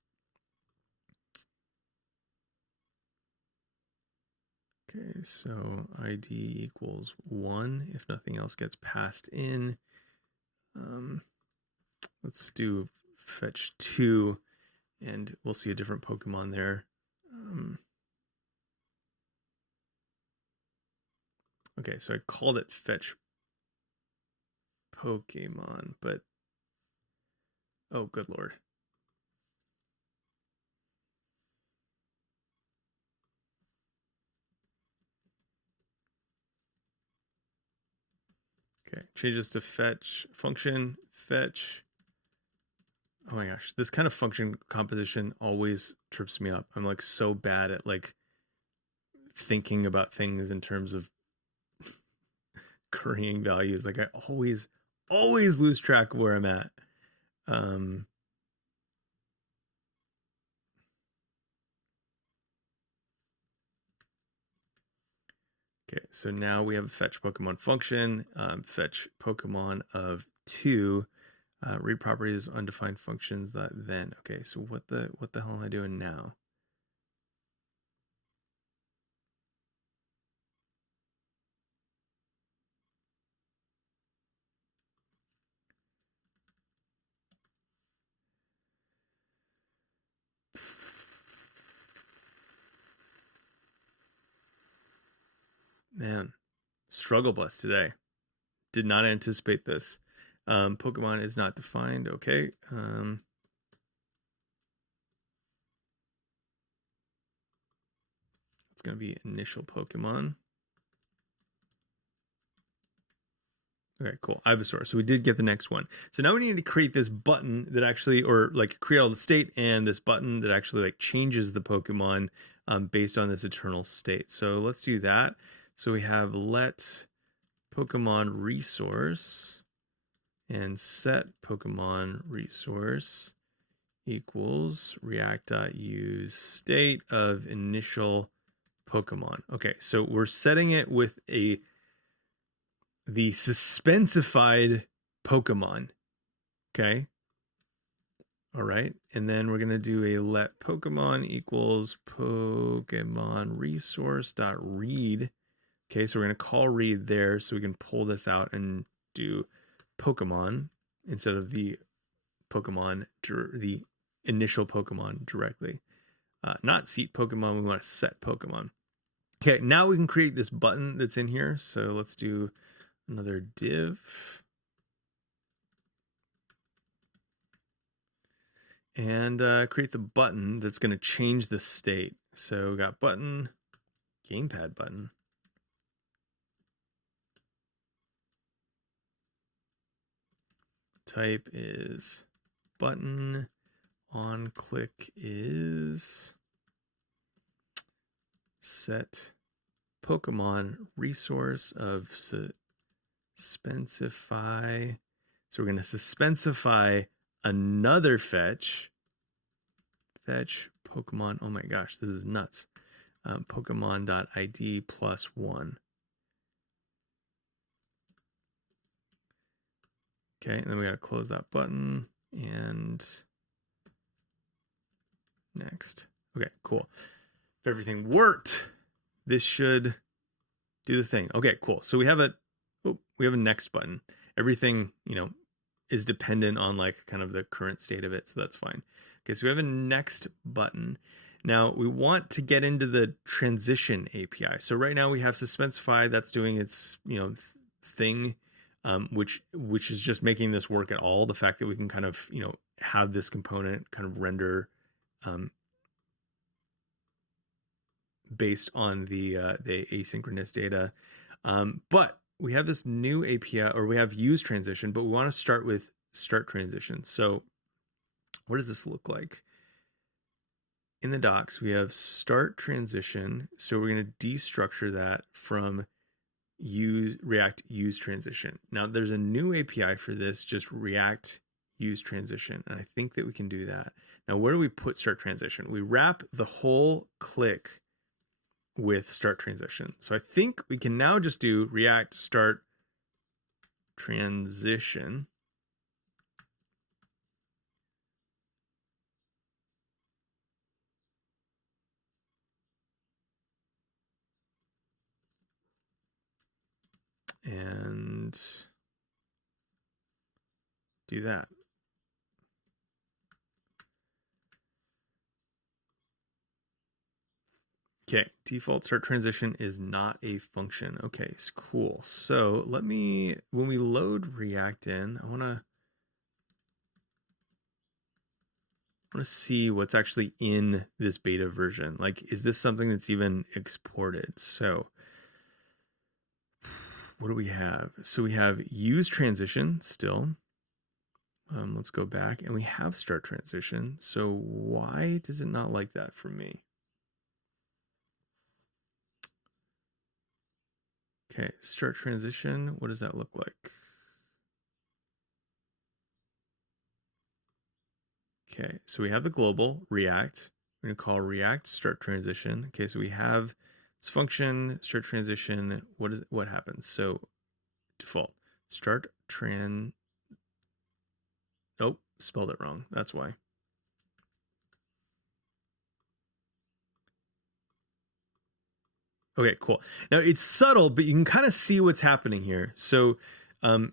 Okay, so ID equals 1 if nothing else gets passed in. Let's do fetch 2, and we'll see a different Pokemon there. Okay, so I called it fetch Pokemon, but oh, good Lord. Okay, changes to fetch function, fetch. Oh my gosh, this kind of function composition always trips me up. I'm like so bad at like thinking about things in terms of currying values. Like I always lose track of where I'm at. Okay, so now we have a fetch Pokemon function, fetch Pokemon of 2, read properties, undefined functions, that then. Okay, so what the hell am I doing now? Man, struggle bus today. Did not anticipate this. Pokemon is not defined. Okay. It's going to be initial Pokemon. Okay, cool. Ivysaur. So we did get the next one. So now we need to create this button that actually, or like create all the state and this button that actually like changes the Pokemon based on this eternal state. So let's do that. So we have let Pokemon resource and set Pokemon resource equals react.use state of initial Pokemon. Okay, so we're setting it with the suspensified Pokemon. Okay. All right. And then we're going to do a let Pokemon equals Pokemon resource dot read. Okay. So we're going to call read there so we can pull this out and do Pokemon instead of the Pokemon, the initial Pokemon directly. Not seat Pokemon. We want to set Pokemon. Okay. Now we can create this button that's in here. So let's do another div. And create the button that's going to change the state. So we got button, gamepad button. Type is button, on click is set Pokemon resource of suspensify. So we're going to suspensify another fetch Pokemon. Oh my gosh, this is nuts. Pokemon.id plus 1. Okay, and then we got to close that button and next. Okay, cool. If everything worked, this should do the thing. Okay, cool. So we have a next button. Everything, is dependent on like kind of the current state of it, so that's fine. Okay, so we have a next button. Now we want to get into the transition API. So right now we have Suspensify that's doing its thing, which is just making this work at all. The fact that we can kind of have this component kind of render based on the asynchronous data, but we have this new API, or we have useTransition, but we want to start with startTransition. So what does this look like? In the docs, we have startTransition. So we're going to destructure that from React useTransition. Now there's a new API for this, just React useTransition. And I think that we can do that. Now, where do we put startTransition? We wrap the whole click with startTransition. So I think we can now just do React start transition. And do that. Okay, default start transition is not a function. Okay, cool. So when we load React in, I want to see what's actually in this beta version. Like, is this something that's even exported? So what do we have? So we have useTransition still. Let's go back, and we have startTransition. So why does it not like that for me? Okay, startTransition, what does that look like? Okay, so we have the global React. We're going to call React startTransition. Okay, so we have this function, start transition, what happens? So default, start tran, oh, spelled it wrong. That's why. Okay, cool. Now it's subtle, but you can kind of see what's happening here. So let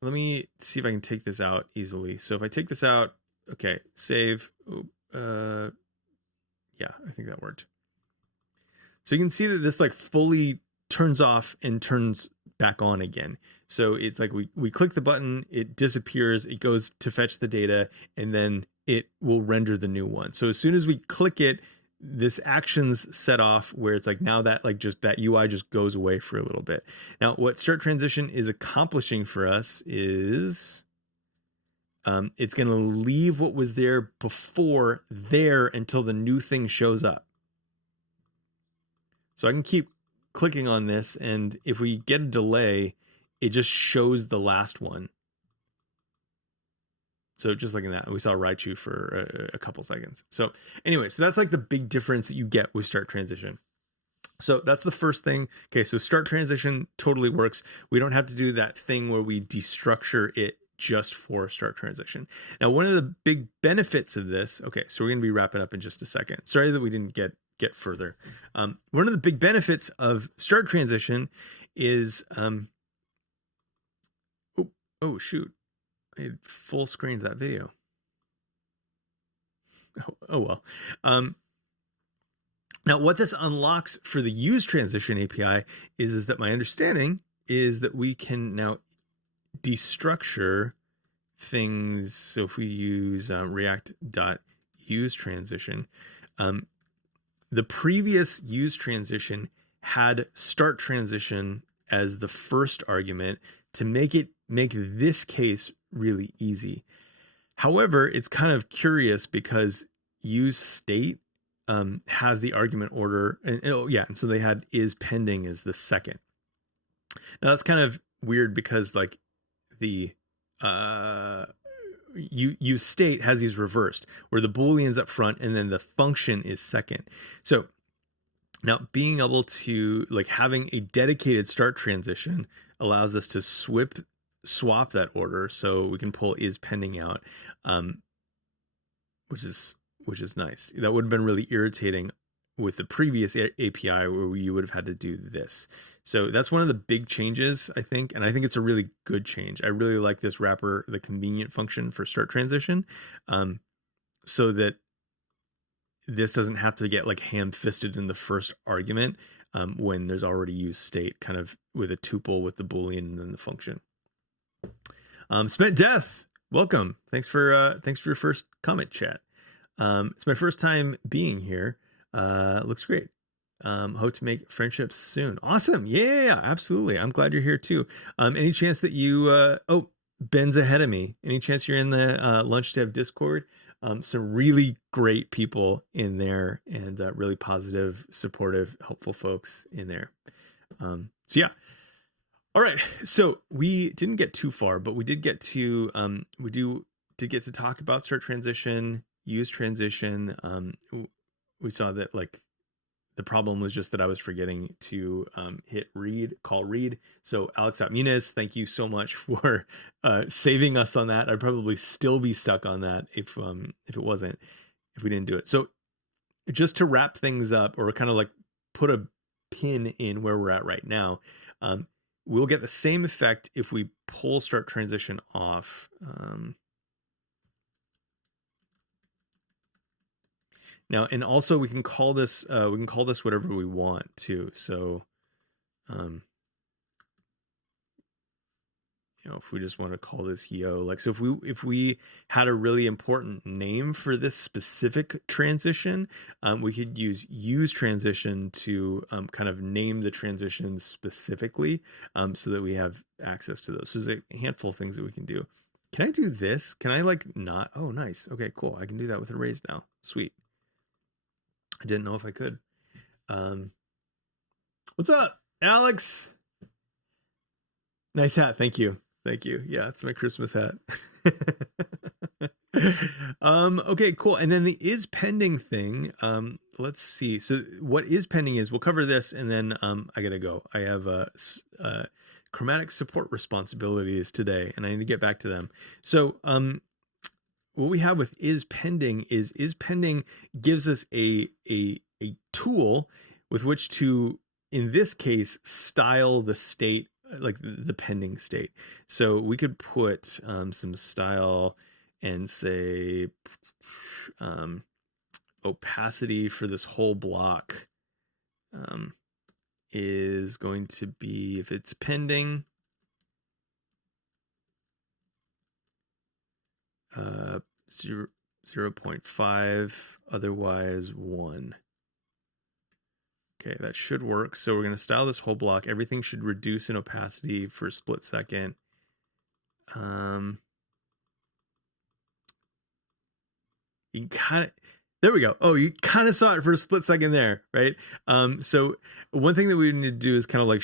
me see if I can take this out easily. So if I take this out, okay, save. Yeah, I think that worked. So you can see that this like fully turns off and turns back on again. So it's like we click the button, it disappears, it goes to fetch the data, and then it will render the new one. So as soon as we click it, this action's set off where it's like now that like just that UI just goes away for a little bit. Now what start transition is accomplishing for us is it's going to leave what was there before there until the new thing shows up. So I can keep clicking on this, and if we get a delay, it just shows the last one. So just like in that, we saw Raichu for a couple seconds. So anyway, so that's like the big difference that you get with start transition. So that's the first thing. Okay, so start transition totally works. We don't have to do that thing where we destructure it just for start transition. Now, one of the big benefits of this, okay, so we're going to be wrapping up in just a second. Sorry that we didn't get further. One of the big benefits of start transition is, oh shoot, I had full screened that video. Oh well. Now, what this unlocks for the useTransition API is that my understanding is that we can now destructure things. So if we use react.useTransition, the previous useTransition had startTransition as the first argument to make this case really easy. However, it's kind of curious because useState has the argument order, and so they had isPending as the second. Now that's kind of weird because like the useState has these reversed, where the boolean's up front and then the function is second. So now being able to like having a dedicated start transition allows us to swap that order, so we can pull isPending out, which is nice. That would have been really irritating with the previous API where you would have had to do this. So that's one of the big changes, I think, and I think it's a really good change. I really like this wrapper, the convenient function for start transition, so that this doesn't have to get like ham-fisted in the first argument when there's already useState kind of with a tuple with the boolean and then the function. Spent Death, welcome. Thanks for your first comment chat. It's my first time being here. Looks great. Hope to make friendships soon. Awesome. Yeah, absolutely. I'm glad you're here too. Any chance that you, Ben's ahead of me. Any chance you're in the Lunch Dev Discord? Some really great people in there, and really positive, supportive, helpful folks in there. So yeah. All right. So we didn't get too far, but we did get to talk about start transition, useTransition. We saw that like the problem was just that I was forgetting to hit call read. So Alex Atmunez, thank you so much for saving us on that. I'd probably still be stuck on that if we didn't do it. So just to wrap things up, or kind of like put a pin in where we're at right now, we'll get the same effect if we pull start transition off. Now, and also we can call this whatever we want too. So, if we just want to call this yo, like, so if we had a really important name for this specific transition, we could use useTransition to kind of name the transition specifically, so that we have access to those. So there's a handful of things that we can do. Can I do this? Can I like not? Oh, nice. Okay, cool. I can do that with arrays now. Sweet. I didn't know if I could. What's up, Alex? Nice hat. Thank you. Yeah, it's my Christmas hat. Okay, cool. And then the is pending thing. Let's see. So what is pending is we'll cover this, and then I gotta go. I have chromatic support responsibilities today, and I need to get back to them. So what we have with is pending gives us a tool with which to, in this case, style the state, like the pending state. So we could put some style and say opacity for this whole block is going to be, if it's pending, 0.5, otherwise 1. Okay, that should work. So we're going to style this whole block. Everything should reduce in opacity for a split second. You kind of, there we go. Oh, you kind of saw it for a split second there, right? So one thing that we need to do is kind of like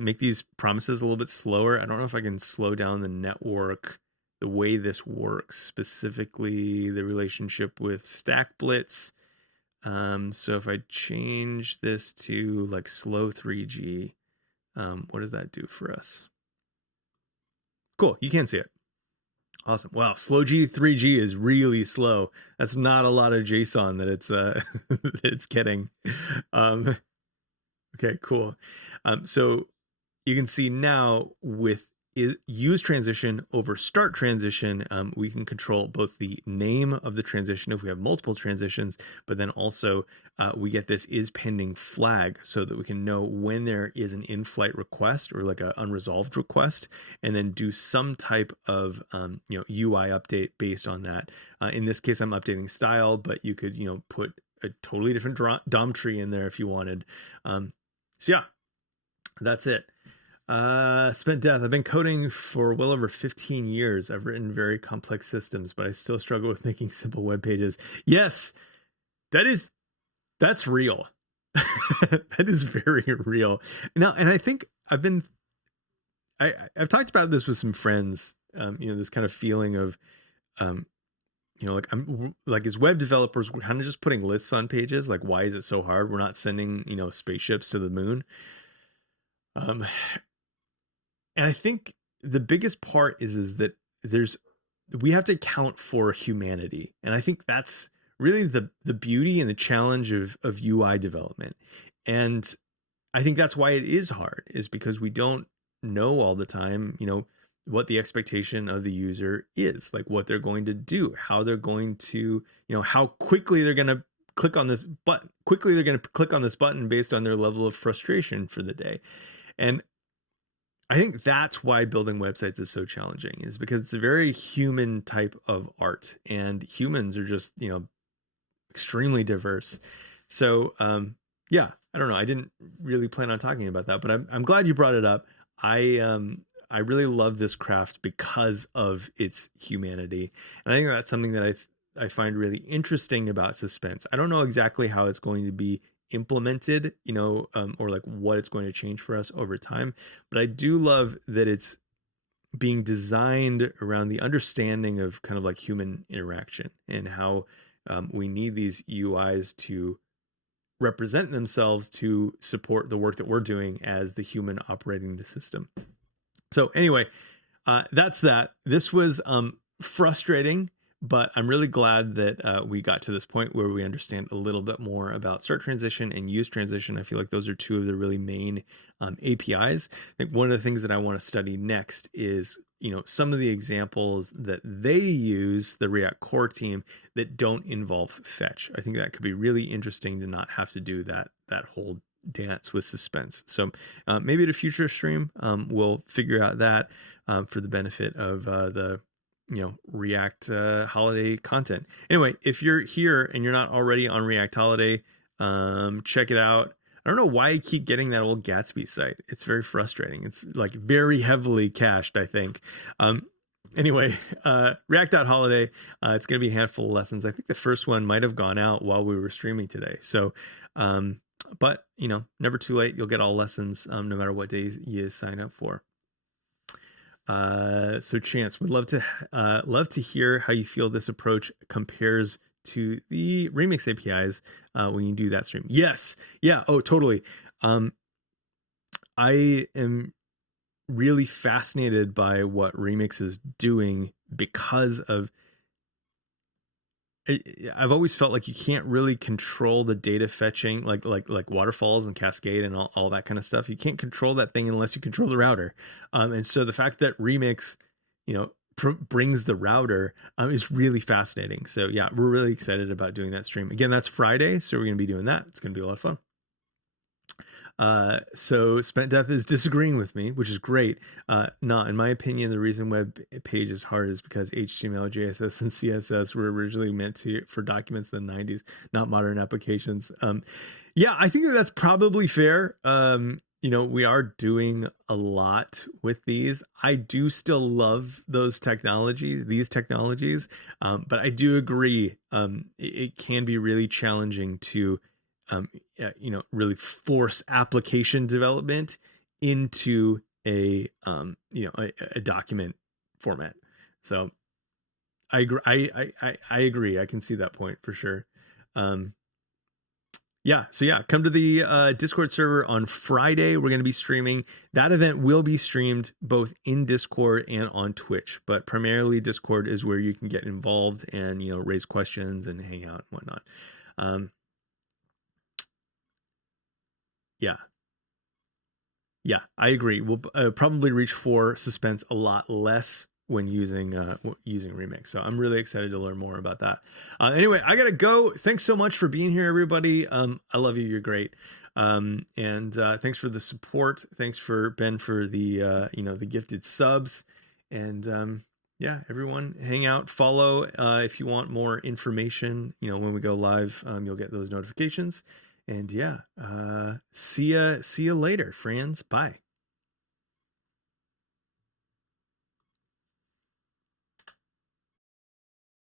make these promises a little bit slower. I don't know if I can slow down the network, the way this works, specifically the relationship with stack blitz. So if I change this to like slow 3G, what does that do for us? Cool, you can see it. Awesome. Wow, slow G 3G is really slow. That's not a lot of JSON that it's it's getting. Okay, cool. So you can see now with use transition over start transition, we can control both the name of the transition if we have multiple transitions, but then also we get this is pending flag so that we can know when there is an in-flight request or like an unresolved request, and then do some type of UI update based on that. In this case, I'm updating style, but you could put a totally different DOM tree in there if you wanted. So yeah, that's it. Spent death. I've been coding for well over 15 years. I've written very complex systems, but I still struggle with making simple web pages. Yes, that's real. That is very real. Now, and I think I've talked about this with some friends, this kind of feeling of, like I'm like, as web developers, we're kind of just putting lists on pages. Like, why is it so hard? We're not sending, spaceships to the moon. And I think the biggest part is that we have to account for humanity. And I think that's really the beauty and the challenge of UI development. And I think that's why it is hard, is because we don't know all the time, what the expectation of the user is, like what they're going to do, how they're going to, how quickly they're going to click on this button based on their level of frustration for the day. And I think that's why building websites is so challenging, is because it's a very human type of art, and humans are just, extremely diverse. So, yeah, I don't know. I didn't really plan on talking about that, but I'm glad you brought it up. I really love this craft because of its humanity. And I think that's something that I find really interesting about suspense. I don't know exactly how it's going to be implemented, or like what it's going to change for us over time, but I do love that it's being designed around the understanding of kind of like human interaction, and how we need these UIs to represent themselves to support the work that we're doing as the human operating the system. So anyway, that's that. This was frustrating, but I'm really glad that we got to this point where we understand a little bit more about startTransition and useTransition. I feel like those are two of the really main APIs. I think one of the things that I want to study next is, some of the examples that they use, the React core team, that don't involve fetch. I think that could be really interesting to not have to do that whole dance with suspense. So maybe at a future stream, we'll figure out that for the benefit of the React holiday content. Anyway, if you're here and you're not already on React holiday, check it out. I don't know why I keep getting that old Gatsby site. It's very frustrating. It's like very heavily cached, I think. Anyway, React.holiday, it's going to be a handful of lessons. I think the first one might have gone out while we were streaming today. So, but never too late. You'll get all lessons no matter what days you sign up for. So Chance, would love to hear how you feel this approach compares to the remix APIs when you do that stream. Yes, yeah, oh totally. I am really fascinated by what remix is doing because of I've always felt like you can't really control the data fetching, like waterfalls and Cascade and all that kind of stuff. You can't control that thing unless you control the router. And so the fact that Remix, brings the router is really fascinating. So yeah, we're really excited about doing that stream. Again, that's Friday, so we're going to be doing that. It's going to be a lot of fun. So Spent Death is disagreeing with me, which is great. No, in my opinion, the reason web page is hard is because HTML, JSS, and CSS were originally meant for documents in the 90s, not modern applications. Yeah, I think that's probably fair. We are doing a lot with these. I do still love these technologies, but I do agree it can be really challenging to really force application development into a document format. So I agree. I agree. I can see that point for sure. Come to the Discord server on Friday. We're going to be streaming. That event will be streamed both in Discord and on Twitch, but primarily Discord is where you can get involved and raise questions and hang out and whatnot. Yeah, I agree. We'll probably reach for suspense a lot less when using Remix. So I'm really excited to learn more about that. Anyway, I gotta go. Thanks so much for being here, everybody. I love you. You're great. And thanks for the support. Thanks for Ben for the the gifted subs. And everyone, hang out, follow if you want more information. When we go live, you'll get those notifications. And see ya later, friends. Bye.